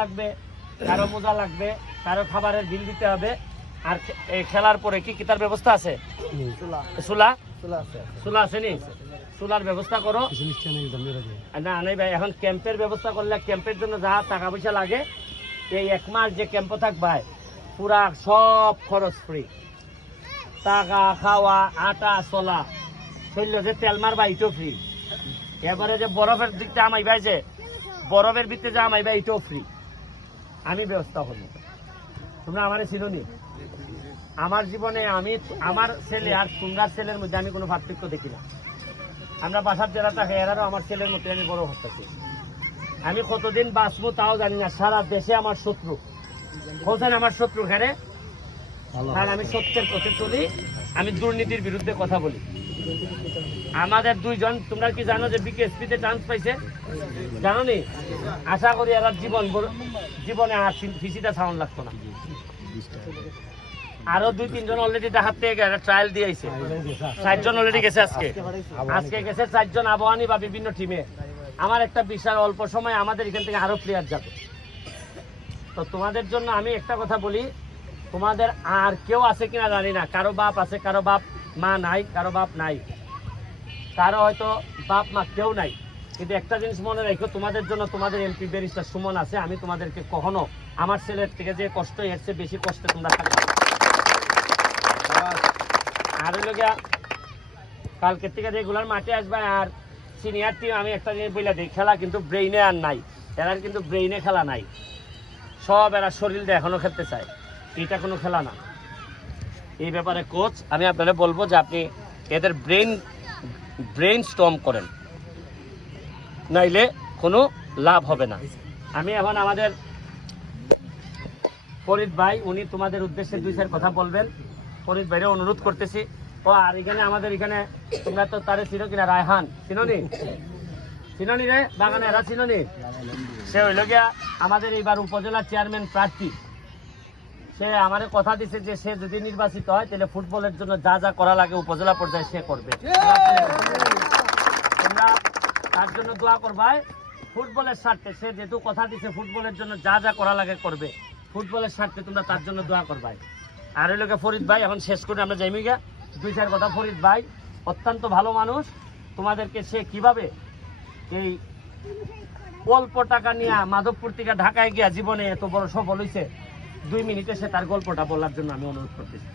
লাগবে কারও মোজা লাগবে কারও খাবারের বিল দিতে হবে। আর এই খেলার পরে কি কি তার ব্যবস্থা আছে? সুলা সুলা আছে নি? সুলার ব্যবস্থা করো। না নাই ভাই এখন ক্যাম্পের ব্যবস্থা করলে ক্যাম্পের জন্য যা টাকা পয়সা লাগে এই এক মাস যে ক্যাম্প থাকবে পুরা সব খরচ ফ্রি টাকা খাওয়া আটা চলা শৈল্য যে তেল মারবা এটাও ফ্রি এবারে যে বরফের দিকটা আমাইবা যে বরফের ভিতরে যে আমাইবা এটাও ফ্রি আমি ব্যবস্থা করব তোমরা আমারে চিনি আমার জীবনে আমি, আমার ছেলে আর তোমরা ছেলের মধ্যে আমি কোনো পার্থক্য দেখি না। আমরা বাসার যারা থাকে, এরারও আমার ছেলের মধ্যে আমি বড় হতেছি আমি কতদিন বাঁচবো তাও জানি না। সারা দেশে আমার শত্রু। হোসেন আমার শত্রু খেরে কারণ আমি সত্যের পথে চলি, আমি দুর্নীতির বিরুদ্ধে কথা বলি। আমাদের দুইজন, তোমরা কি জানো যে বিকেএসপি তে চান্স পাইছে? জানো নি? আশা করি এরা জীবন জীবনে আর ফিসিটা সাউন্ড লাগতো না। আরও দুই, তিনজন অলরেডি ডাহাত থেকে ট্রায়াল দিয়েছে চারজন অলরেডি গেছে আজকে। আজকে গেছে চারজন আবহানী বা বিভিন্ন টিমে আমার একটা বিশাল অল্প সময় আমাদের এখান থেকে আরও প্লেয়ার যাবে। তো তোমাদের জন্য আমি একটা কথা বলি তোমাদের আর কেউ আছে কিনা জানি না। কারও বাপ আছে, কারও বাপ মা নাই, কারও বাপ নাই। কারও হয়তো বাপ, মা কেউ নাই। কিন্তু একটা জিনিস মনে রাখো, তোমাদের জন্য তোমাদের এমপি ব্যারিস্টার সুমন আছে। আমি তোমাদেরকে কখনো আমার ছেলের থেকে যে কষ্ট এর বেশি কষ্টে তোমরা থাকবে আর হইল কালকে থেকে রেগুলার মাঠে আসবে আর সিনিয়র টিম আমি একটা জিনিস বলে দিই, খেলা কিন্তু ব্রেইনে আর নাই। এরা কিন্তু ব্রেইনে খেলা নাই। সব এরা শরীর দিয়ে এখনও খেলতে চায়। এটা কোনো খেলা না। এই ব্যাপারে কোচ আমি আপনারা বলব যে আপনি এদের ব্রেন ব্রেন স্টর্ম করেন। নাইলে কোনো লাভ হবে না। আমি এখন আমাদের ফরিদ ভাই, উনি তোমাদের উদ্দেশ্যে দুই চার কথা বলবেন। ফরিদ ভাইরে অনুরোধ করতেছি। ও, আর এখানে আমাদের এখানে তোমরা তো তারে চিনো কিনা, রায়হান। চিনোনি? চিনোনি রে? বাগানে এরা চিনোনি? সে হইল গিয়া আমাদের এইবার উপজেলা চেয়ারম্যান প্রার্থী। সে আমারে কথা দিছে যে সে যদি নির্বাচিত হয়, তাহলে ফুটবলের জন্য যা যা করা লাগে উপজেলা পর্যায়ে সে করবে। তোমরা তার জন্য দোয়া করবাই ফুটবলের স্বার্থে। সে যেহেতু কথা দিছে, ফুটবলের জন্য যা যা করা লাগে করবে। ফুটবলের স্বার্থে তোমরা তার জন্য দোয়া করবাই আর ওই লোকে ফরিদ ভাই, এখন শেষ করে আমরা যাইমি গা দুই চার কথা ফরিদ ভাই, অত্যন্ত ভালো মানুষ। তোমাদেরকে সে কীভাবে এই অল্প টাকা নিয়ে মাধবপুর থেকে ঢাকায় গিয়া জীবনে এত বড় সফল হয়েছে দুই মিনিটে সে তার গল্পটা বলার জন্য আমি অনুরোধ করতেছি।